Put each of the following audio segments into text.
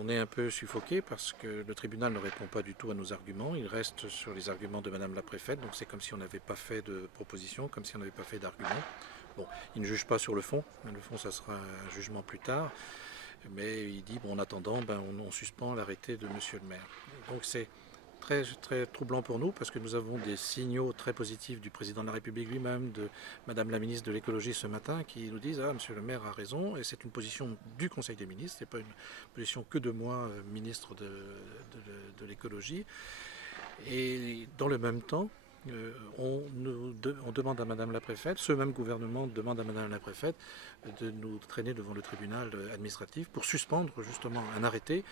on est un peu suffoqué parce que le tribunal ne répond pas du tout à nos arguments. Il reste sur les arguments de Madame la préfète, donc c'est comme si on n'avait pas fait de proposition, comme si on n'avait pas fait d'arguments. Bon, il ne juge pas sur le fond. Le fond, ça sera un jugement plus tard. Mais il dit, bon, en attendant, on suspend l'arrêté de Monsieur le maire. Donc c'est très, très troublant pour nous parce que nous avons des signaux très positifs du président de la République lui-même, de Madame la ministre de l'écologie ce matin, qui nous disent ah Monsieur le maire a raison, et c'est une position du Conseil des ministres, c'est pas une position que de moi, ministre de l'écologie. Et dans le même temps, on demande à Madame la préfète, ce même gouvernement demande à Madame la préfète de nous traîner devant le tribunal administratif pour suspendre justement un arrêté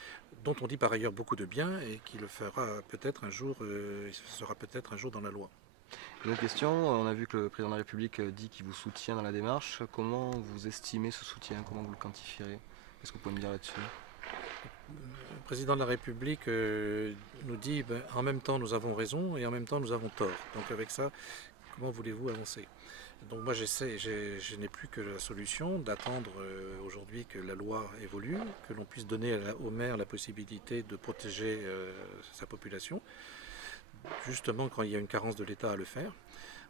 dont on dit par ailleurs beaucoup de bien et qui le fera peut-être un jour, sera peut-être un jour dans la loi. Une autre question, on a vu que le président de la République dit qu'il vous soutient dans la démarche. Comment vous estimez ce soutien? Comment vous le quantifierez? Qu'est-ce que vous pouvez me dire là-dessus? Le président de la République nous dit en même temps nous avons raison et en même temps nous avons tort. Donc avec ça, comment voulez-vous avancer? Donc moi je n'ai plus que la solution d'attendre aujourd'hui que la loi évolue, que l'on puisse donner au maire la possibilité de protéger sa population, justement quand il y a une carence de l'État à le faire.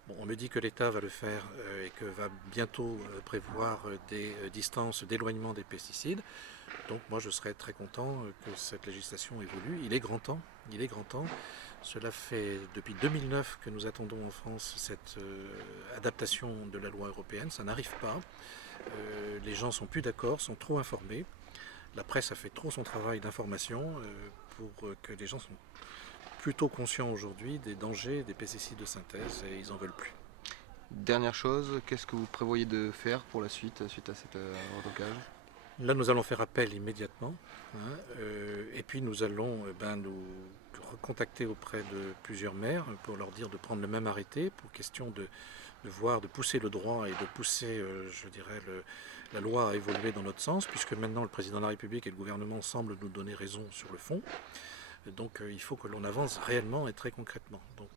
Bon, on me dit que l'État va le faire et que va bientôt prévoir des distances d'éloignement des pesticides. Donc moi je serais très content que cette législation évolue. Il est grand temps, il est grand temps. Cela fait depuis 2009 que nous attendons en France cette adaptation de la loi européenne. Ça n'arrive pas. Les gens sont plus d'accord, sont trop informés. La presse a fait trop son travail d'information pour que les gens sont plutôt conscients aujourd'hui des dangers des pesticides de synthèse et ils n'en veulent plus. Dernière chose, qu'est-ce que vous prévoyez de faire pour la suite à cet retoquage? Là, nous allons faire appel immédiatement, et puis nous allons nous recontacter auprès de plusieurs maires pour leur dire de prendre le même arrêté, pour question de voir, de pousser le droit et de pousser, je dirais, la loi à évoluer dans notre sens, puisque maintenant le président de la République et le gouvernement semblent nous donner raison sur le fond. Donc il faut que l'on avance réellement et très concrètement. Donc,